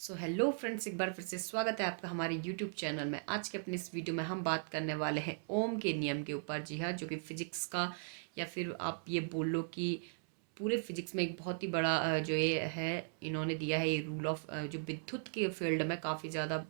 Hello friends, एक बार फिर से स्वागत है आपका हमारे यूट्यूब चैनल में। आज के अपने इस वीडियो में हम बात करने वाले हैं ओम के नियम के ऊपर। जी हाँ, जो कि फिजिक्स का या फिर आप ये बोल लो कि पूरे फिजिक्स में एक बहुत ही बड़ा जो ये है इन्होंने दिया है, ये रूल ऑफ जो विद्युत के फील्ड में काफ़ी ज़्यादा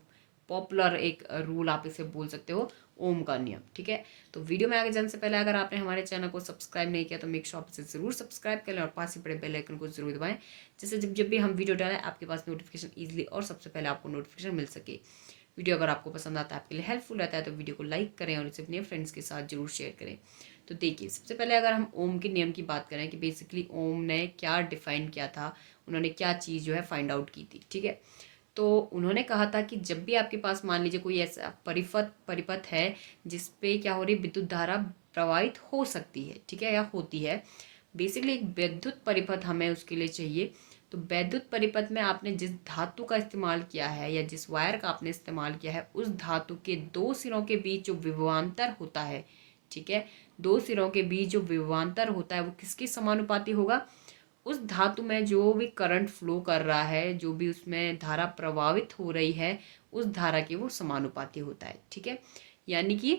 पॉपुलर एक रूल आप इसे बोल सकते हो, ओम का नियम। ठीक है, तो वीडियो में आगे जाने से पहले अगर आपने हमारे चैनल को सब्सक्राइब नहीं किया तो मेक श्योर आप इसे ज़रूर सब्सक्राइब कर लें और पास ही पड़े बेल आइकन को जरूर दबाएं, जैसे जब भी हम वीडियो डालें आपके पास नोटिफिकेशन ईजिली और सबसे पहले आपको नोटिफिकेशन मिल सके। वीडियो अगर आपको पसंद आता है, आपके लिए हेल्पफुल रहता है, तो वीडियो को लाइक करें और इसे अपने फ्रेंड्स के साथ जरूर शेयर करें। तो देखिए, सबसे पहले अगर हम ओम के नियम की बात करें कि बेसिकली ओम ने क्या डिफाइन किया था, उन्होंने क्या चीज़ जो है फाइंड आउट की थी। ठीक है, तो उन्होंने कहा था कि जब भी आपके पास मान लीजिए कोई ऐसा परिपथ है जिसपे क्या हो रही विद्युत धारा प्रवाहित हो सकती है, ठीक है, या होती है। बेसिकली एक विद्युत परिपथ हमें उसके लिए चाहिए। तो वैद्युत परिपथ में आपने जिस धातु का इस्तेमाल किया है या जिस वायर का आपने इस्तेमाल किया है, उस धातु के दो सिरों के बीच जो विभवांतर होता है, ठीक है, दो सिरों के बीच जो विभवांतर होता है वो किसके समानुपाती होगा? उस धातु में जो भी करंट फ्लो कर रहा है, जो भी उसमें धारा प्रवाहित हो रही है, उस धारा के वो समानुपाती होता है। ठीक है, यानी कि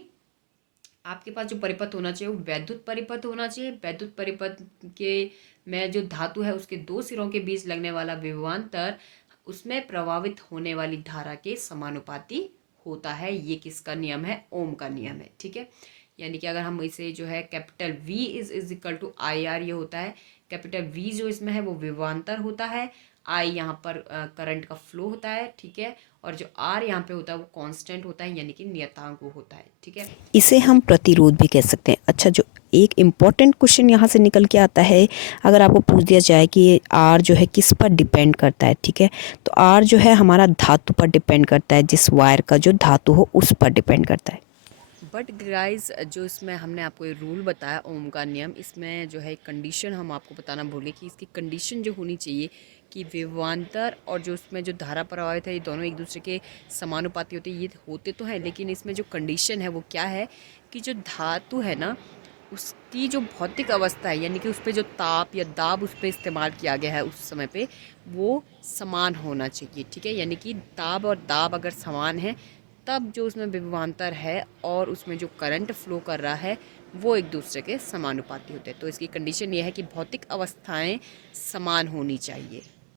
आपके पास जो परिपथ होना चाहिए वो वैद्युत परिपथ होना चाहिए। वैद्युत परिपथ के में जो धातु है उसके दो सिरों के बीच लगने वाला विभवांतर उसमें प्रवाहित होने वाली धारा के समानुपाती होता है। ये किसका नियम है? ओम का नियम है। ठीक है, यानी कि अगर हम इसे जो है कैपिटल V is equal to I R, ये होता है कैपिटल V जो इसमें है वो विभवांतर होता है, आई यहाँ पर करंट का फ्लो होता है। ठीक है, और जो आर यहाँ पे होता है वो कांस्टेंट होता है, यानी कि नियतांक होता है। ठीक है, इसे हम प्रतिरोध भी कह सकते हैं। अच्छा, जो एक इम्पॉर्टेंट क्वेश्चन यहाँ से निकल के आता है, अगर आपको पूछ दिया जाए कि ये आर जो है किस पर डिपेंड करता है, ठीक है, तो आर जो है हमारा धातु पर डिपेंड करता है, जिस वायर का जो धातु हो उस पर डिपेंड करता है। बट गाइस, जो इसमें हमने आपको ये रूल बताया ओम का नियम, इसमें जो है कंडीशन हम आपको बताना भूले कि इसकी कंडीशन जो होनी चाहिए कि विभवांतर और जो उसमें जो धारा प्रवाहित है ये दोनों एक दूसरे के समानुपाती होते हैं। ये होते तो हैं, लेकिन इसमें जो कंडीशन है वो क्या है कि जो धातु है ना, उसकी जो भौतिक अवस्था है, यानी कि उस पर जो ताप या दाब उस पर इस्तेमाल किया गया है उस समय पे, वो समान होना चाहिए। ठीक है, यानी कि ताप और दाब अगर समान है तब जो उसमें विभवांतर है और उसमें जो करंट फ्लो कर रहा है वो एक दूसरे के समानुपाती होते हैं। तो इसकी कंडीशन ये है कि भौतिक अवस्थाएं समान होनी चाहिए।